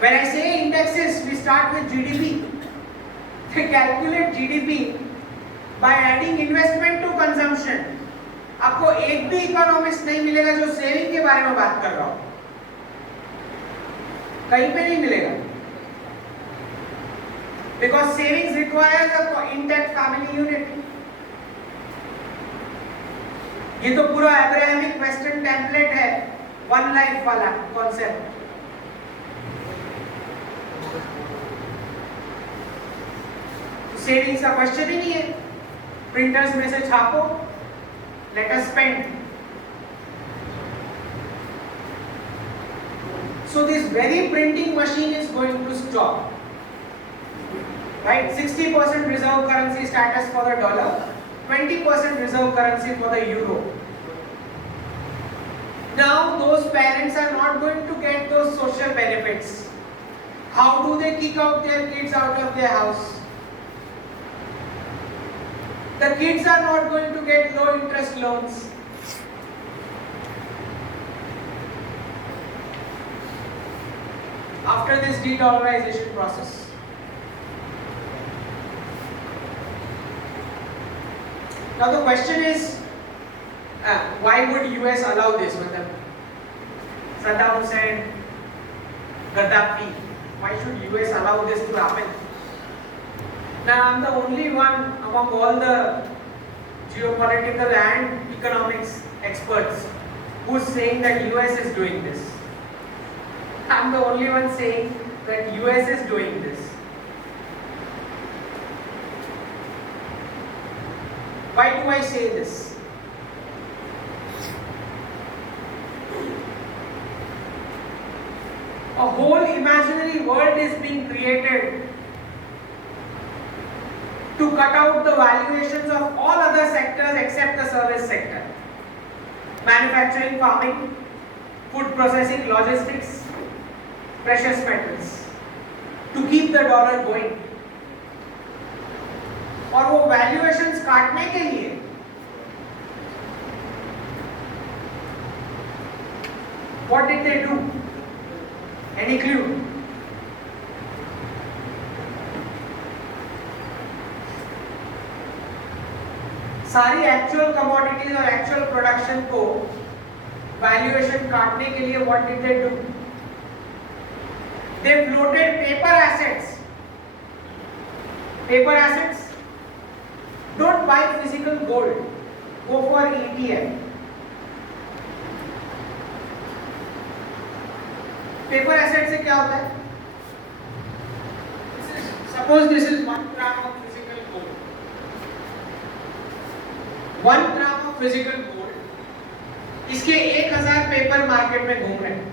When I say indexes, we start with GDP. They calculate GDP by adding investment to consumption. आपको एक भी economist नहीं मिलेगा जो सेविंग के बारे में बात कर रहा हो, कहीं पे नहीं मिलेगा, because savings requires a intact family unit. ये तो पूरा अब्राहमिक वेस्टर्न टेम्पलेट है, वन लाइफ वाला कॉन्सेप्ट. सेविंग्स का क्वेश्चन ही नहीं है. प्रिंटर्स में से छापो, let us spend. So this very printing machine is going to stop. Right? 60% reserve currency status for the dollar, 20% reserve currency for the euro. Now those parents are not going to get those social benefits. How do they kick out their kids out of their house? The kids are not going to get low interest loans. After this de-dollarization process. Now the question is, why would US allow this? Saddam Hussein, Gaddafi, why should US allow this to happen? Now I'm the only one among all the geopolitical and economics experts who's saying that US is doing this. I'm the only one saying that US is doing this. Why do I say this? A whole imaginary world is being created to cut out the valuations of all other sectors except the service sector. Manufacturing, farming, food processing, logistics, precious metals, to keep the dollar going. और वो valuations काटने के लिए what did they do? Any clue? सारी actual commodities और actual production को valuation काटने के लिए what did they do? They floated paper assets. Paper assets, don't by physical gold, go for ETF. Paper asset से क्या होता है? Suppose this is 1 gram of physical gold. 1 gram of physical gold, इसके 1000 paper market में घूम रहे हैं.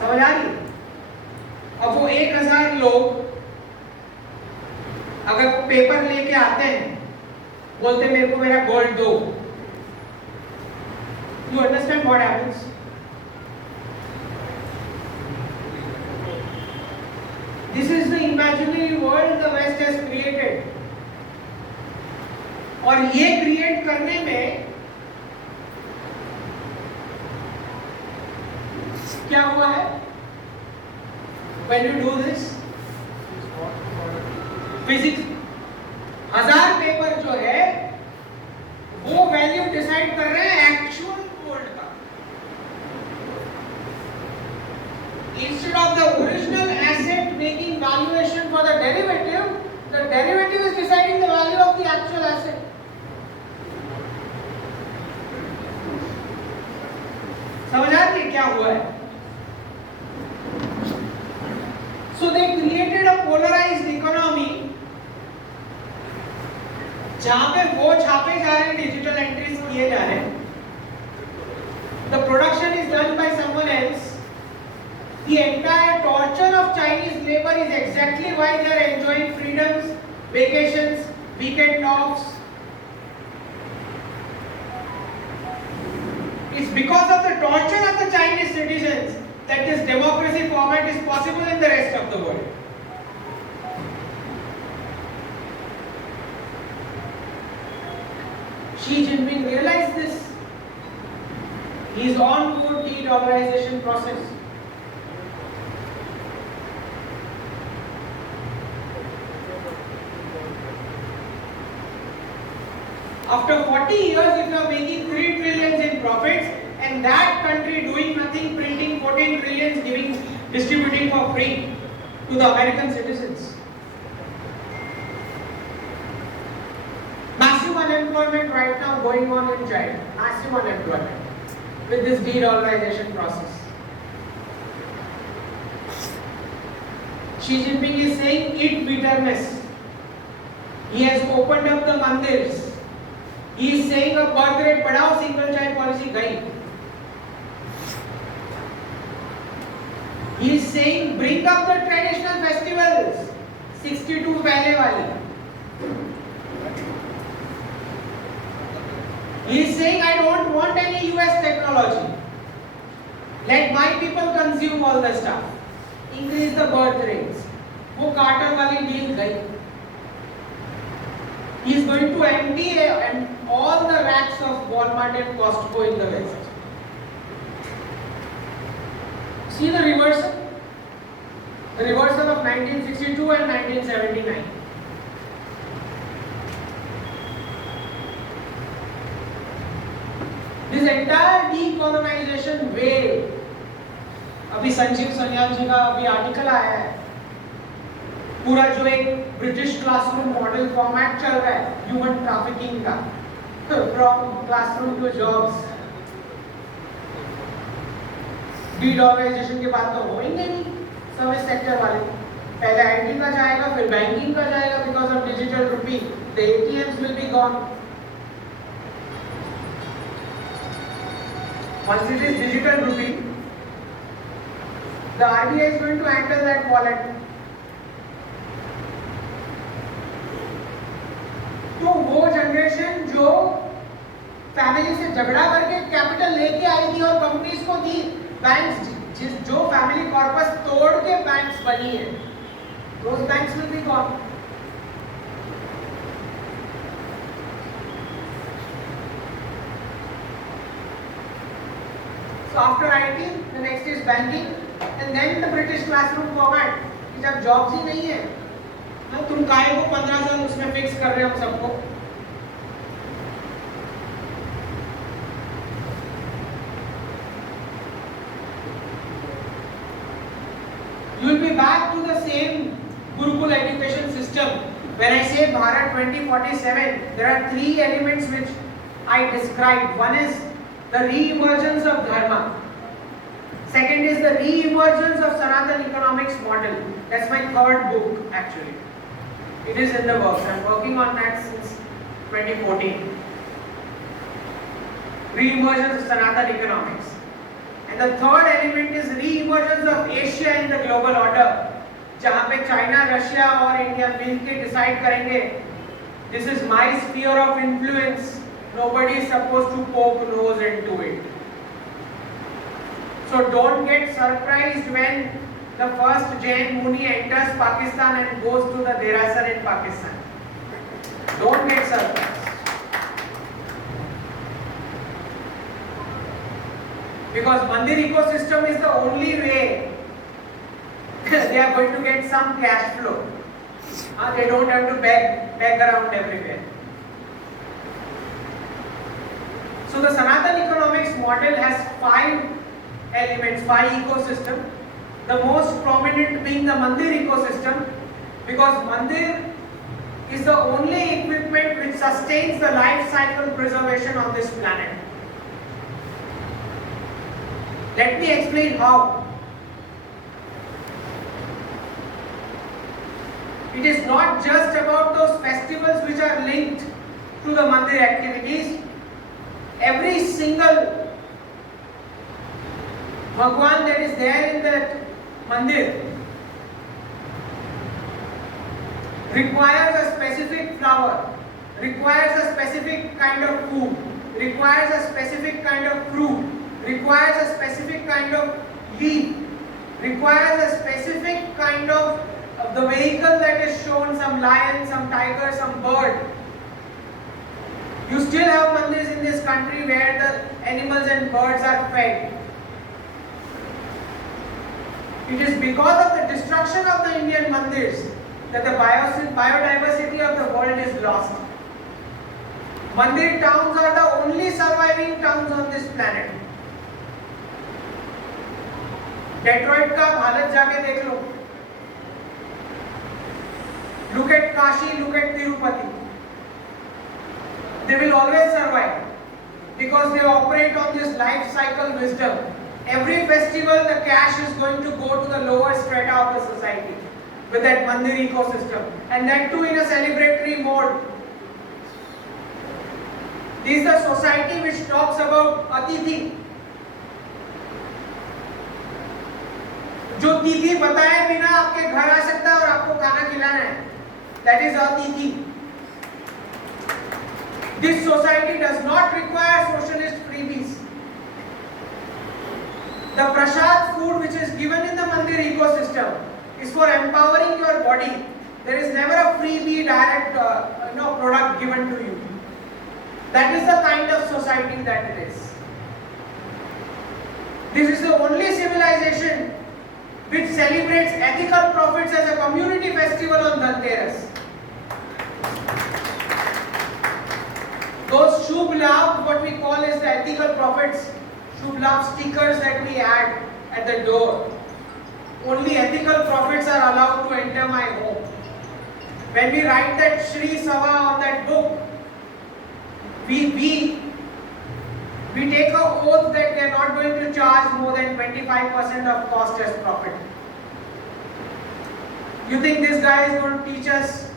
समझ आ रही? अब वो 1000 लोग अगर पेपर लेके आते हैं, बोलते मेरे को मेरा गोल्ड दो. You understand what happens? This is the imaginary world the West has created. और ये क्रिएट करने में क्या हुआ है? When you do this, physics 1000 paper जो है वो वैल्यू डिसाइड कर रहे हैं एक्चुअल गोल्ड का. Instead of the original asset making valuation for the derivative is deciding the value of the actual asset. समझ आ रही है क्या हुआ है? So they created a polarized economy जहां पे वो छापे जा रहे हैं, डिजिटल एंट्रीज किए जा रहे हैं. The production is done by someone else. The entire torture of Chinese labor is exactly why they are enjoying freedoms, vacations, weekend offs. It's because of the torture of the Chinese citizens that this democracy format is possible in the rest of the world. Xi Jinping realized this. He is on board de-dollarization process. After 40 years, if you are making 3 trillions in profits and that country doing nothing, printing 14 trillions, distributing for free to the American citizens. Massive unemployment right now going on in China. Massive unemployment with this de-dollarization process. Xi Jinping is saying eat bitterness. He has opened up the mandirs. He is saying a birth rate padhao, single child policy gayi. He is saying bring up the traditional festivals. 62 pehle wali. He is saying I don't want any US technology. Let my people consume all the stuff. Increase the birth rates. वो Carter वाली deal गई. He is going to empty all the racks of Walmart and Costco in the West. See the reversal? The reversal of 1962 and 1979. This entire decolonization wave, अभी संजीव सन्याल जी का अभी article आया है, पूरा जो एक ब्रिटिश क्लासरूम मॉडल फॉर्मेट चल रहा है ह्यूमन ट्रैफिकिंग का, from classroom to jobs, de-dollarisation के बाद तो होंगे नहीं सर्विस सेक्टर वाले, पहले आईटी का जाएगा फिर बैंकिंग का जाएगा, बिकॉज ऑफ डिजिटल रूपी the ATMs will be gone. Once it is digital rupee, the RBI is going to handle that wallet. तो वो जनरेशन जो फैमिली से झगड़ा करके कैपिटल लेके आई थी और कंपनीज को दी, बैंक्स जो फैमिली कॉर्पस तोड़ के बैंक्स बनी है, those banks will be gone. So after IT, the next is banking, and then the British classroom format. कि जब jobs ही नहीं है, ना तुम काहे को 15 साल उसमें फिक्स कर रहे हो हम सबको. You will be back to the same Gurukul education system. When I say Bharat 2047, there are 3 elements which I described. One is the re-emergence of dharma. Second is the re-emergence of Sanatan economics model. That's my 3rd book actually. It is in the works. I'm working on that since 2014. Re-emergence of Sanatan economics. And the 3rd element is re-emergence of Asia in the global order. जहाँ पे China, Russia और India मिलके decide करेंगे. This is my sphere of influence. Nobody is supposed to poke nose into it. So don't get surprised when the first Jain Muni enters Pakistan and goes to the Derasar in Pakistan. Don't get surprised. Because Mandir ecosystem is the only way they are going to get some cash flow. They don't have to beg around everywhere. So the Sanatan economics model has 5 elements, 5 ecosystem. The most prominent being the Mandir ecosystem, because Mandir is the only equipment which sustains the life cycle preservation on this planet. Let me explain how. It is not just about those festivals which are linked to the Mandir activities. Every single Bhagwan that is there in that Mandir requires a specific flower, requires a specific kind of food, requires a specific kind of fruit, requires a specific kind of leaf, requires a specific kind of the vehicle that is shown, some lion, some tiger, some bird. You still have mandirs in this country where animals and birds are fed. It is because of the destruction of the Indian mandirs that the biodiversity of the world is lost. Mandir towns are the only surviving towns on this planet. Detroit का हालत जाके देख लो. Look at Kashi, look at Tirupati. They will always survive because they operate on this life cycle wisdom. Every festival, the cash is going to go to the lower strata of the society with that mandir ecosystem, and that too in a celebratory mode. This is the society which talks about Atithi. जो तिथि बताए बिना आपके घर आ सकता है और आपको खाना खिलाना है, that is Atithi. This society does not require socialist freebies. The prasad food which is given in the mandir ecosystem is for empowering your body. There is never a freebie direct product given to you. That is the kind of society that it is. This is the only civilization which celebrates ethical profits as a community festival on Dhanteras. Those Shubh Labh, what we call as the ethical profits, Shubh Labh stickers that we add at the door. Only ethical profits are allowed to enter my home. When we write that Shri Sava on that book, we take an oath that they are not going to charge more than 25% of cost as profit. You think this guy is going to teach us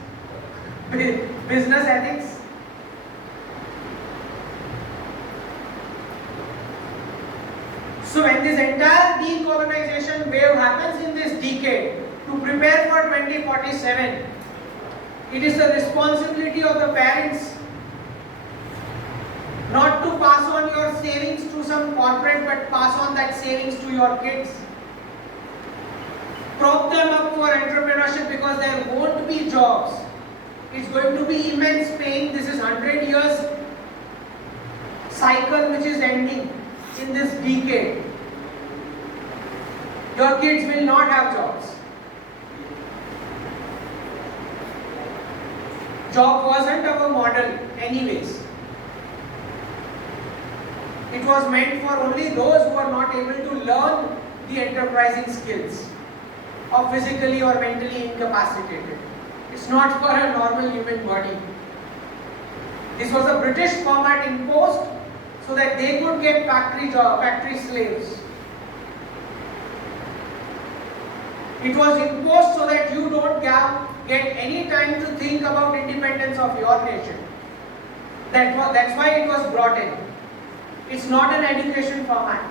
business ethics? So when this entire decolonization wave happens in this decade to prepare for 2047, it is the responsibility of the parents not to pass on your savings to some corporate, but pass on that savings to your kids. Prop them up for entrepreneurship because there won't be jobs. It's going to be immense pain. This is 100 years cycle which is ending in this decade. Your kids will not have jobs. Job wasn't our model anyways. It was meant for only those who are not able to learn the enterprising skills or physically or mentally incapacitated. It's not for a normal human body. This was a British format imposed so that they could get factory slaves. It was imposed so that you don't get any time to think about independence of your nation. That's why it was brought in. It's not an education format.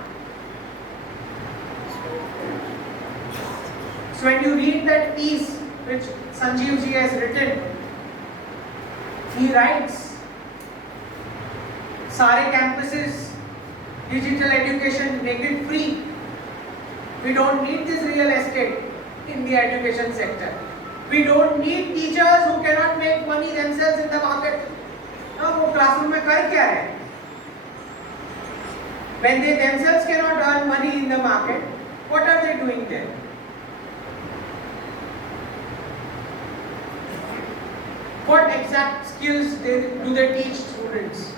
So when you read that piece which Sanjeev ji has written, he writes, Sare campuses, digital education, make it free. We don't need this real estate in the education sector. We don't need teachers who cannot make money themselves in the market. No, वो classroom में कर क्या रहे? When they themselves cannot earn money in the market, what are they doing there? What exact skills do they teach students?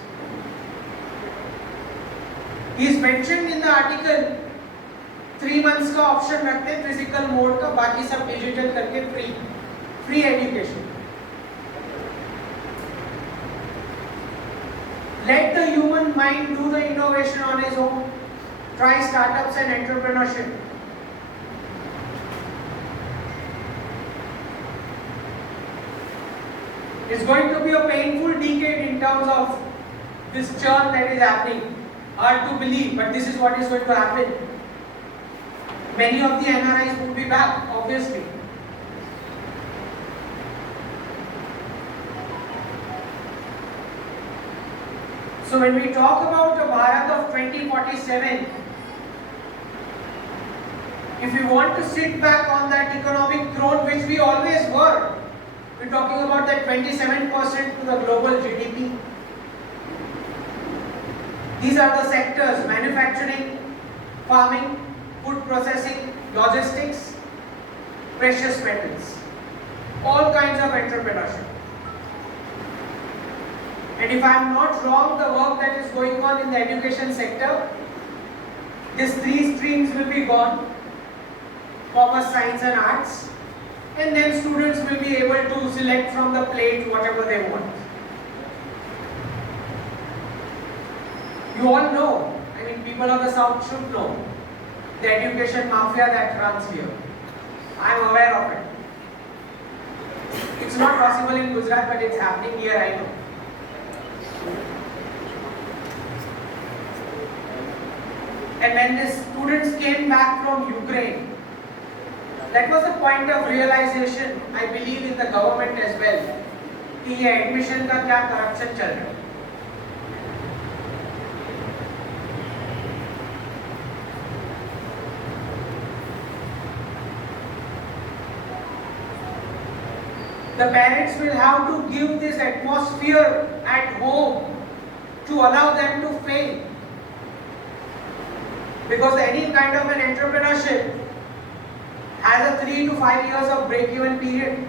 He is mentioned in the article 3 months का option रखते हैं physical mode का, बाकी सब digital करके free education. Let the human mind do the innovation on his own. Try startups and entrepreneurship. It's going to be a painful decade in terms of this churn that is happening. Hard to believe, but this is what is going to happen. Many of the NRIs will be back, obviously. So when we talk about the Bharat of 2047, if we want to sit back on that economic throne which we always were, we're talking about that 27% to the global GDP. These are the sectors: manufacturing, farming, food processing, logistics, precious metals, all kinds of entrepreneurship. And if I am not wrong, the work that is going on in the education sector, these three streams will be gone: commerce, science and arts, and then students will be able to select from the plate whatever they want. You all know, I mean, people of the South should know the education mafia that runs here. I am aware of it. It's not possible in Gujarat, but it's happening here, I know. And when the students came back from Ukraine, that was a point of realization, I believe, in the government as well, कि ये admission का क्या corruption चल रहा है. The parents will have to give this atmosphere at home to allow them to fail. Because any kind of an entrepreneurship has a 3 to 5 years of break-even period.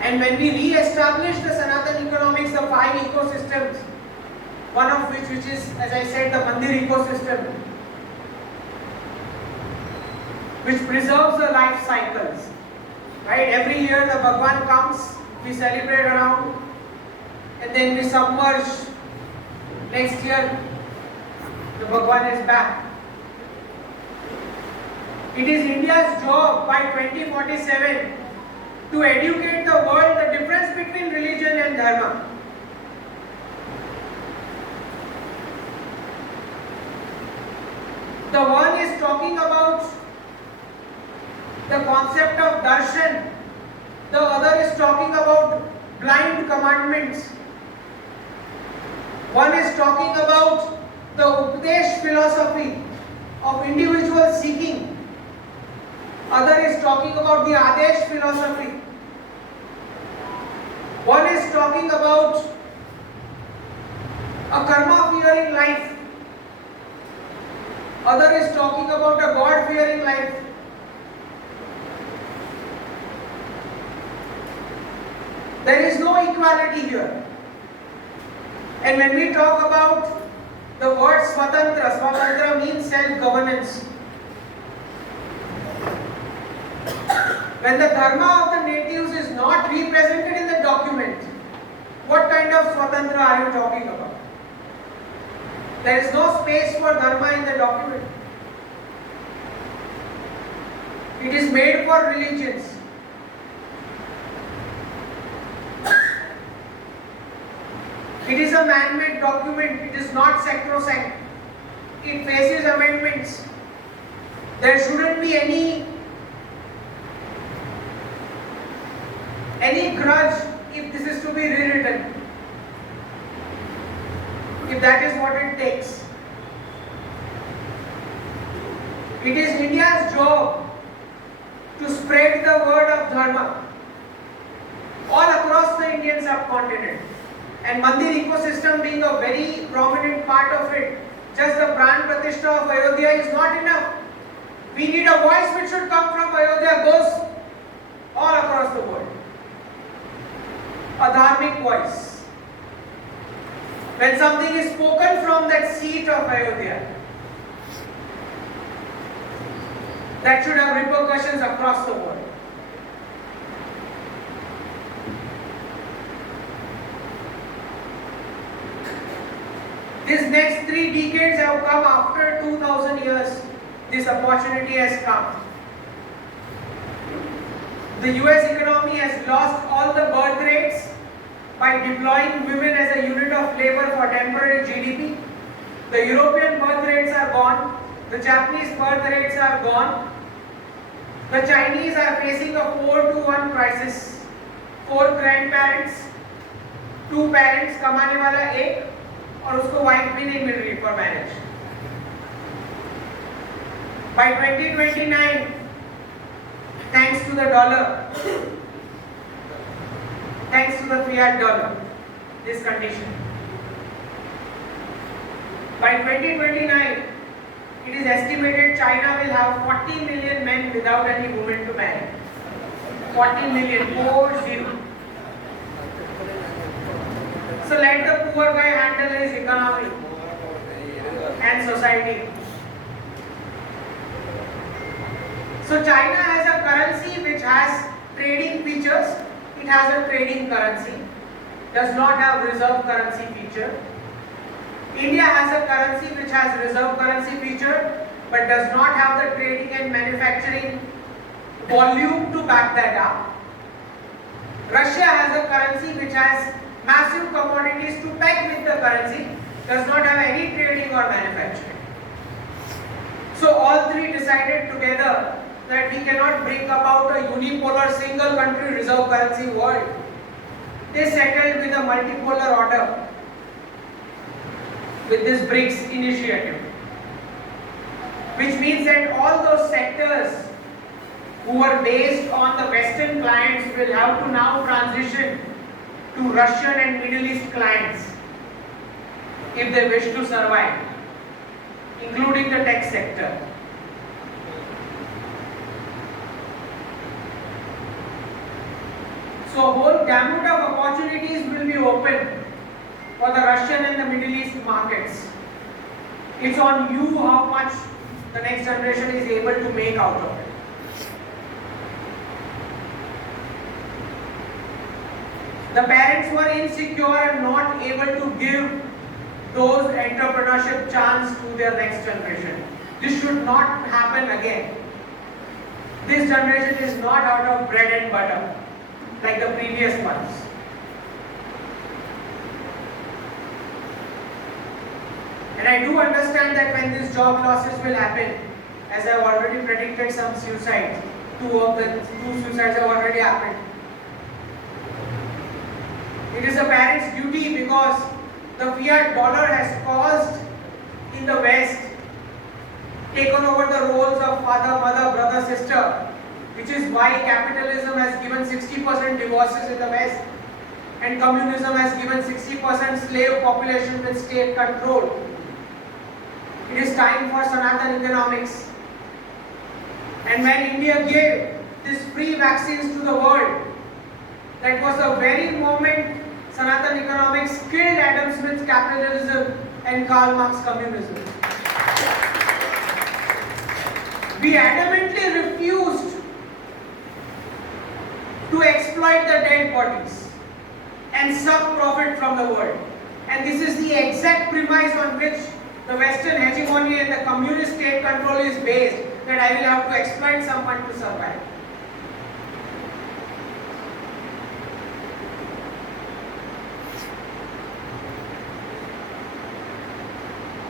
And when we re-establish the Sanatan economics, the 5 ecosystems, one of which is, as I said, the Mandir ecosystem, which preserves the life cycles. Right? Every year the Bhagwan comes, we celebrate around, and then we submerge. Next year, the Bhagwan is back. It is India's job by 2047 to educate the world the difference between religion and dharma. The one is talking about the concept of darshan, the other is talking about blind commandments. One is talking about the Upadesh philosophy of individual seeking. Other is talking about the Adesh philosophy. One is talking about a karma-fearing life. Other is talking about a God-fearing life. There is no equality here. And when we talk about the word Swatantra, Swatantra means self-governance. When the dharma of the natives is not represented in the document, what kind of Swatantra are you talking about? There is no space for dharma in the document. It is made for religions. It is a man-made document. It is not sacrosanct. It faces amendments. There shouldn't be any grudge if this is to be rewritten. If that is what it takes. It is India's job to spread the word of dharma all across the Indian subcontinent. And Mandir ecosystem being a very prominent part of it, just the Pran Pratishtha of Ayodhya is not enough. We need a voice which should come from Ayodhya, goes all across the world. A dharmic voice. When something is spoken from that seat of Ayodhya, that should have repercussions across the world. These next 3 decades have come after 2000 years. This opportunity has come. The US economy has lost all the birth rates by deploying women as a unit of labor for temporary GDP. The European birth rates are gone. The Japanese birth rates are gone. The Chinese are facing a 4-to-1 crisis. 4 grandparents, 2 parents, कमाने वाला एक, और उसको wife भी नहीं मिल रही for marriage. By 2029, thanks to the dollar, thanks to the fiat dollar, this condition. By 2029, it is estimated China will have 40 million men without any women to marry. 40 million, 40. So let the poor guy handle his economy and society. So China has a currency which has trading features. It has a trading currency. Does not have reserve currency feature. India has a currency which has reserve currency feature but does not have the trading and manufacturing volume to back that up. Russia has a currency which has massive commodities to peg with the currency, does not have any trading or manufacturing. So all three decided together that we cannot bring about a unipolar single country reserve currency world. They settled with a multipolar order with this BRICS initiative, which means that all those sectors who were based on the Western clients will have to now transition to Russian and Middle East clients if they wish to survive, including the tech sector. So a whole gamut of opportunities will be open for the Russian and the Middle East markets. It's on you how much the next generation is able to make out of it. The parents were insecure and not able to give those entrepreneurship chance to their next generation. This should not happen again. This generation is not out of bread and butter like the previous ones. And I do understand that when these job losses will happen, as I have already predicted some suicides, two suicides have already happened. It is a parent's duty because the fiat dollar has caused in the West, taken over the roles of father, mother, brother, sister, which is why capitalism has given 60% divorces in the West and communism has given 60% slave population with state control. It is time for Sanatan economics. And when India gave these free vaccines to the world, that was the very moment Sanatan economics killed Adam Smith's capitalism and Karl Marx's communism. We adamantly refused to exploit the dead bodies and suck profit from the world. And this is the exact premise on which the Western hegemony and the communist state control is based, that I will have to exploit someone to survive.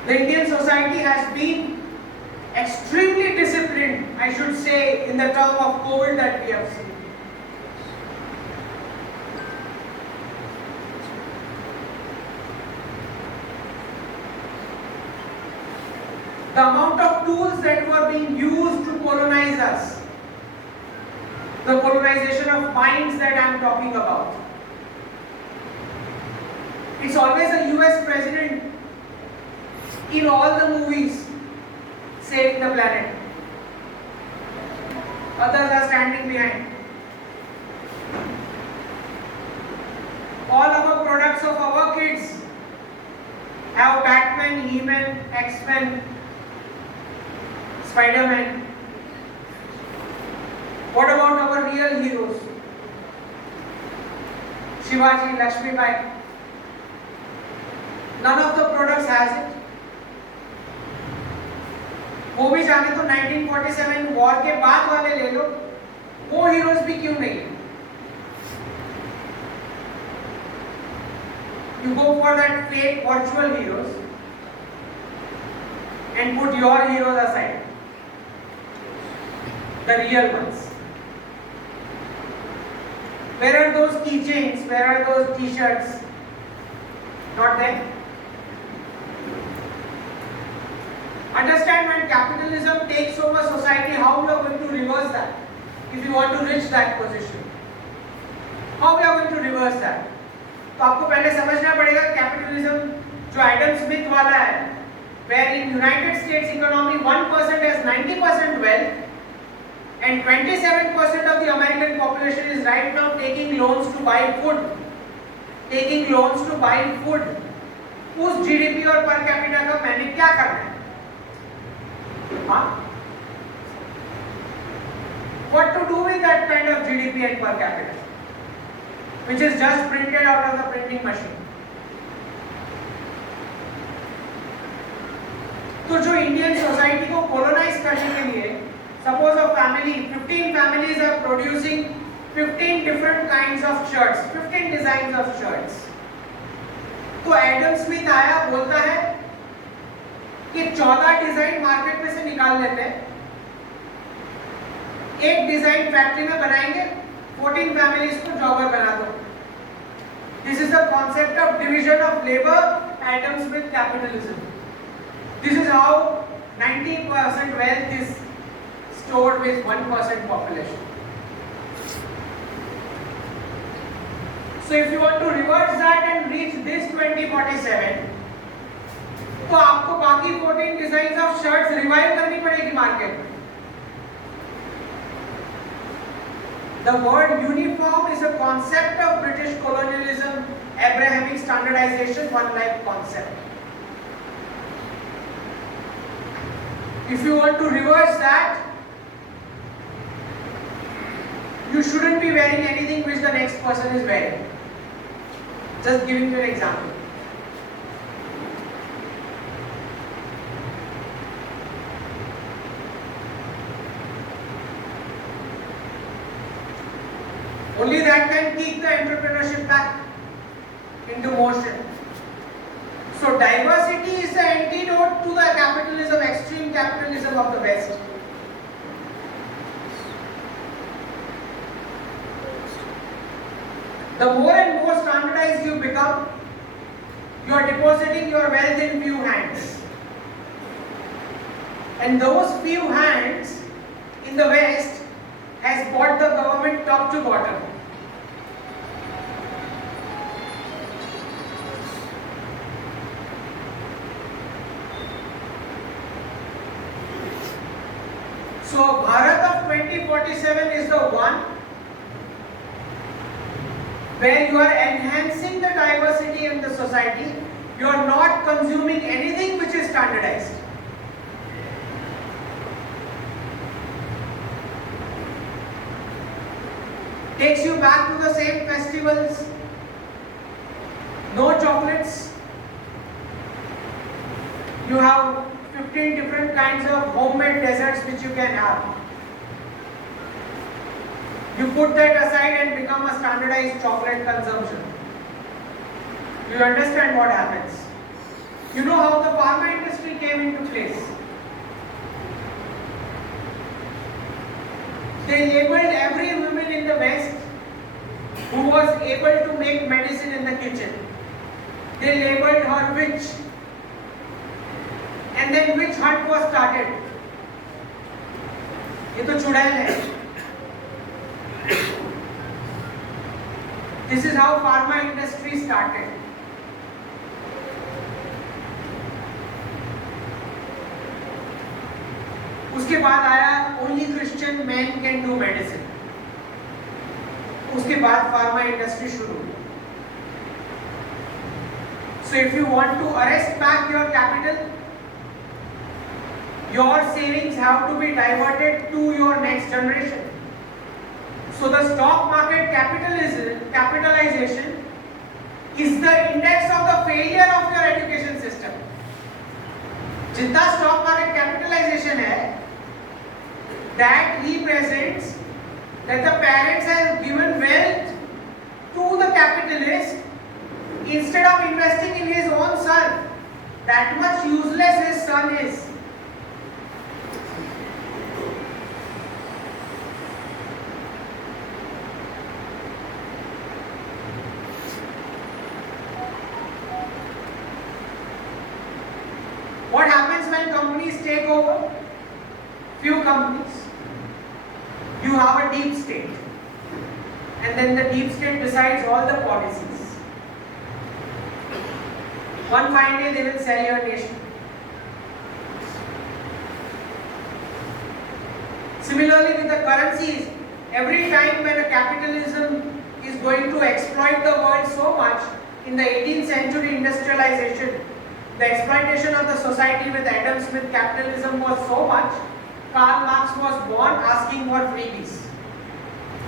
The Indian society has been extremely disciplined, I should say, in the term of COVID that we have seen. The amount of tools that were being used to colonize us, the colonization of minds that I am talking about. It's always a US president in all the movies saving the planet. Others are standing behind. All our products of our kids have Batman, He-Man, X-Men, Spider-Man. What about our real heroes? Shivaji, Lakshmi Bai. None of the products has it. वो भी जाने तो 1947 war के बाद वाले ले लो, वो heroes भी क्यों नहीं? You go for that fake virtual heroes and put your heroes aside, the real ones. Where are those keychains? Where are those t-shirts? Not there. Understand, when capitalism takes over society, how we are going to reverse that? If you want to reach that position, how we are going to reverse that? तो आपको पहले समझना पड़ेगा capitalism जो Adam Smith वाला है, where in United States economy 1% has 90% wealth and 27% of the American population is right now taking loans to buy food. उस GDP और पर कैपिटा का मैंने क्या करना है? हाँ? What to do with that kind of GDP and per capita, which is just printed out of the printing machine? तो जो इंडियन सोसाइटी को कोलोनाइज करने के लिए, suppose a family 15 families are producing 15 different kinds of shirts, 15 designs of shirts. तो Adam Smith आया, बोलता है कि 14 डिजाइन मार्केट में से निकाल लेते हैं, एक डिजाइन फैक्ट्री में बनाएंगे, 14 फैमिलीज को जॉबर बना दो. This is the concept of division of labour, Adam Smith capitalism. This is how 90% wealth is stored with 1% population. So if you want to reverse that and reach this 2047, तो आपको बाकी 14 designs of shirts revive करनी पड़ेगी market में. The word uniform is a concept of British colonialism, Abrahamic standardization, one life concept. If you want to reverse that, you shouldn't be wearing anything which the next person is wearing. Just giving you an example. Only that can keep the entrepreneurship back into motion. So diversity is the antidote to the capitalism, extreme capitalism of the West. The more and more standardized you become, you are depositing your wealth in few hands. And those few hands in the West has bought the government top to bottom. So Bharat of 2047 is the one where you are enhancing the diversity in the society. You are not consuming anything which is standardized. Takes you back to the same festivals. No chocolates. You have 15 different kinds of homemade desserts which you can have. You put that aside and become a standardized chocolate consumption. You understand what happens. You know how the pharma industry came into place. They labeled every woman in the West who was able to make medicine in the kitchen. They labeled her witch. And then witch hunt was started. ये तो चुड़ैल है. This is how pharma industry started. उसके बाद आया only Christian men can do medicine. उसके बाद pharma industry शुरू हुई. So if you want to arrest back your capital, your savings have to be diverted to your next generation. So the stock market capitalization is the index of the failure of your education system. जितना stock market capitalization है, that represents that the parents have given wealth to the capitalist instead of investing in his own son. That much useless his son is. What happens when companies take over? Few companies. You have a deep state. And then the deep state decides all the policies. One fine day they will sell your nation. Similarly with the currencies, every time when a capitalism is going to exploit the world so much, in the 18th century industrialization, the exploitation of the society with Adam Smith capitalism was so much, Karl Marx was born asking for freebies.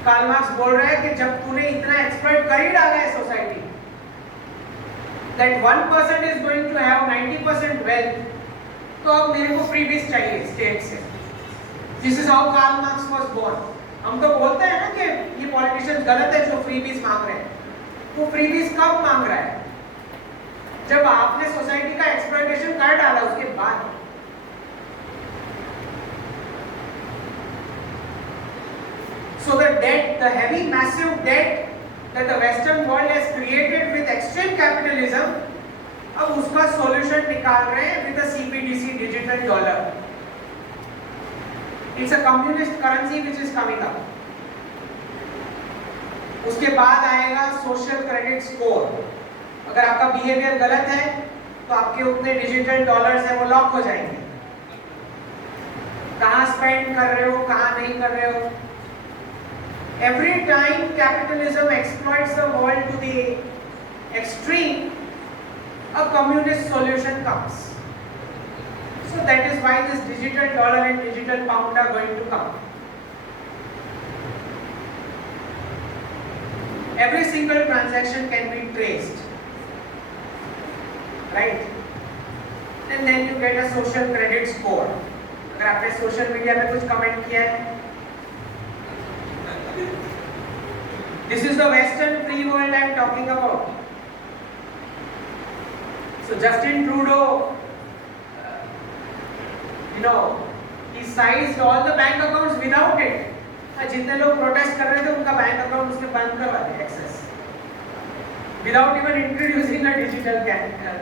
Karl Marx बोल रहा है कि जब तूने इतना exploit कर ही डाला है society, that 1% is going to have 90% wealth, तो अब मेरे को freebies चाहिए state से. This is how Karl Marx was born. हम तो बोलते हैं ना कि ये politicians गलत है जो freebies मांग रहे हैं. वो freebies कब मांग रहा है? जब आपने सोसाइटी का एक्सप्लॉयटेशन कर डाला उसके बाद. So the debt, the heavy massive debt that the western world has created with extreme capitalism, अब उसका solution निकाल रहे हैं with the CBDC digital dollar. It's a communist currency which is coming up. उसके बाद आएगा social credit score. अगर आपका बिहेवियर गलत है तो आपके उतने डिजिटल डॉलर्स हैं वो लॉक हो जाएंगे. कहाँ स्पेंड कर रहे हो, कहाँ नहीं कर रहे हो. Every time capitalism exploits the world to the extreme, a communist solution comes. So that is why this digital dollar and digital pound are going to come. Every single transaction can be traced. Right? And then you get a social credit score. अगर आपने social media पे कुछ comment किया है, this is the Western free world I am talking about. So Justin Trudeau, he seized all the bank accounts without it. जितने लोग protest कर रहे थे उनका बैंक अकाउंट उसने बंद करवा दिया access. Without even introducing a digital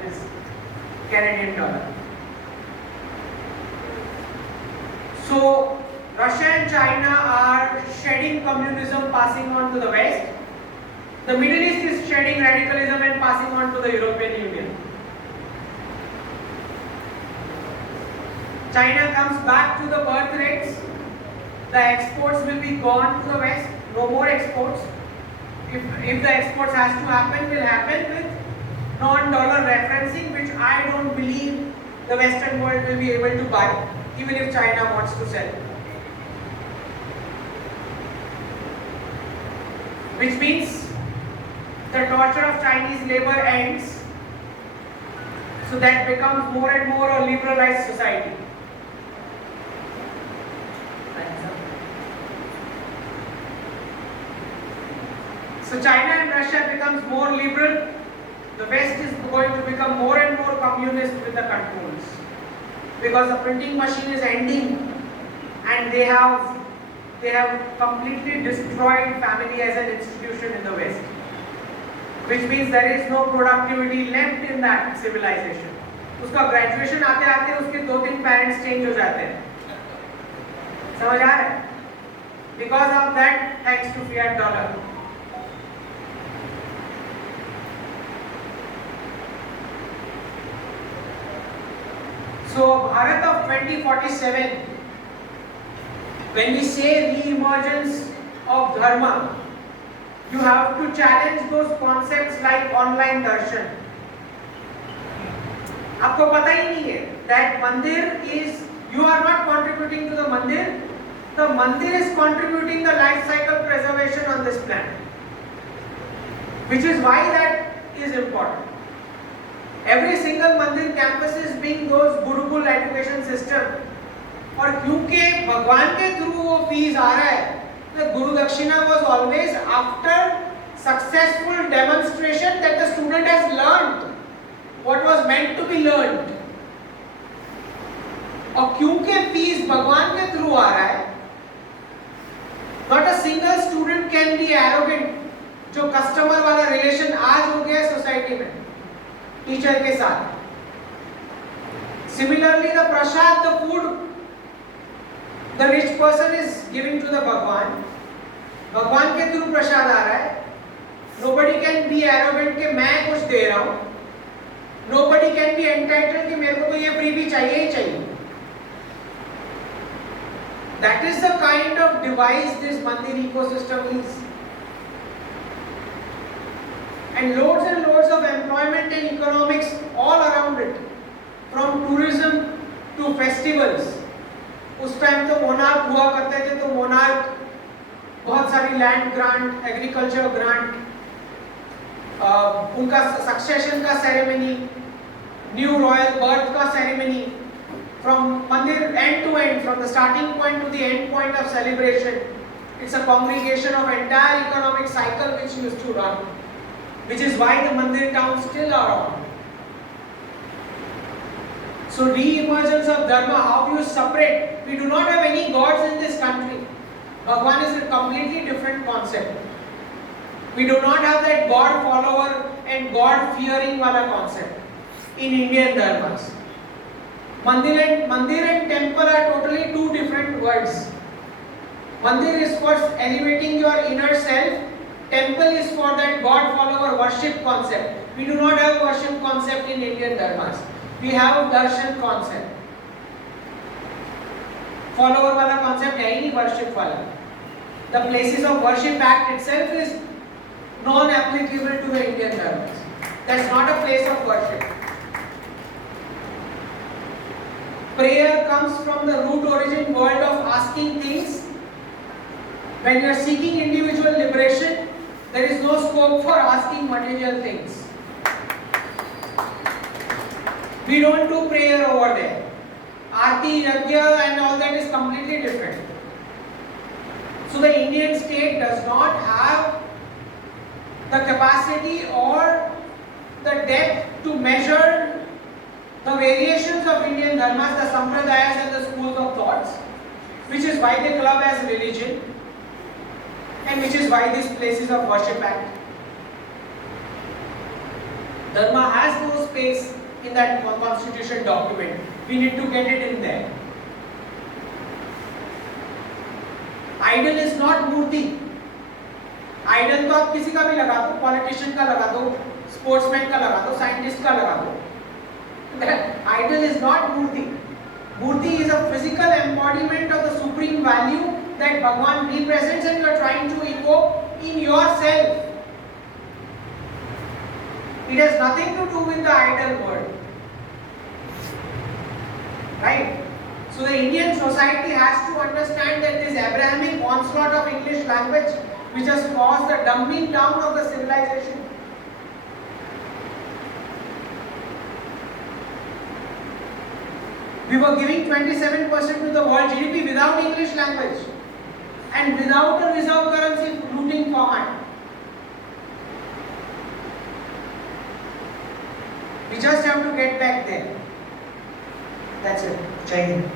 this Canadian dollar. So Russia and China are shedding communism, passing on to the West. The Middle East is shedding radicalism and passing on to the European Union. China comes back to the birth rates. The exports will be gone to the West. No more exports. If the exports has to happen, will happen with non-dollar referencing, which I don't believe the Western world will be able to buy, even if China wants to sell. Which means the torture of Chinese labor ends, so that becomes more and more a liberalized society. So China and Russia becomes more liberal. The West is going to become more and more communist with the controls, because the printing machine is ending, and they have completely destroyed family as an institution in the West, which means there is no productivity left in that civilization. उसका graduation आते आते उसके 2-3 parents change हो जाते हैं. समझ आ रहा है? Because of that, thanks to fiat dollar. So Bharat of 2047, when we say re-emergence of dharma, you have to challenge those concepts like online darshan. आपको पता ही नहीं है that मंदिर is, you are not contributing to the mandir is contributing the life cycle preservation on this planet, which is why that is important. Every single मंदिर campus is being those Gurukul education system, और क्योंकि भगवान के through वो fees आ रहा है, तो गुरु दक्षिणा was always after successful demonstration that the student has learned what was meant to be learned. और क्योंकि फीस भगवान के थ्रू आ रहा है, not a single student can be arrogant. जो कस्टमर वाला रिलेशन आज हो गया सोसाइटी में टीचर के साथ. Similarly, the prasad, the food, the rich person is giving to the भगवान. भगवान के थ्रू प्रसाद आ रहा है. Nobody can be arrogant कि मैं कुछ दे रहा हूँ. Nobody can be entitled कि मेरे को तो ये freebie चाहिए ही चाहिए. That is the kind of device this mandir ecosystem is. And loads of employment and economics all around it, from tourism to festivals. उस टाइम तो मोनार्क हुआ करते थे, तो मोनार्क बहुत सारी लैंड ग्रांट, एग्रीकल्चर ग्रांट, उनका सक्सेशन का सेरेमनी, न्यू रॉयल बर्थ का ceremony, from mandir end to end, from the starting point to the end point of celebration, it's a congregation of entire economic cycle which used to run, which is why the mandir towns still are on. So re-emergence of dharma, how do you separate? We do not have any gods in this country. Bhagwan is a completely different concept. We do not have that God follower and God fearing wala concept in Indian dharmas. Mandir and temple are totally two different words. Mandir is for elevating your inner self. Temple is for that God follower worship concept. We do not have worship concept in Indian dharmas. We have darshan concept. Follower wala concept है ही नहीं worship वाला. The places of worship act itself is non-applicable to the Indian dharmas. That's not a place of worship. Prayer comes from the root origin world of asking things. When you are seeking individual liberation, there is no scope for asking material things. We don't do prayer over there. Aarti, Yajna and all that is completely different. So the Indian state does not have the capacity or the depth to measure the variations of Indian dharmas, the sampradayas and the schools of thoughts, which is why they club as religion and which is why these places of worship act. Dharma has no space in that constitution document. We need to get it in there. Idol is not murti. Idol तो आप किसी का भी लगा दो, politician का लगा दो, sportsman का लगा दो, scientist का लगा दो. Idol is not murti. Murti is a physical embodiment of the supreme value that Bhagwan represents and you are trying to evoke in yourself. It has nothing to do with the idol word. Right? So the Indian society has to understand that this Abrahamic onslaught of English language which has caused the dumbing down of the civilization. We were giving 27% to the world GDP without English language and without a reserve currency looting format. We just have to get back there. That's it. Jai Hind.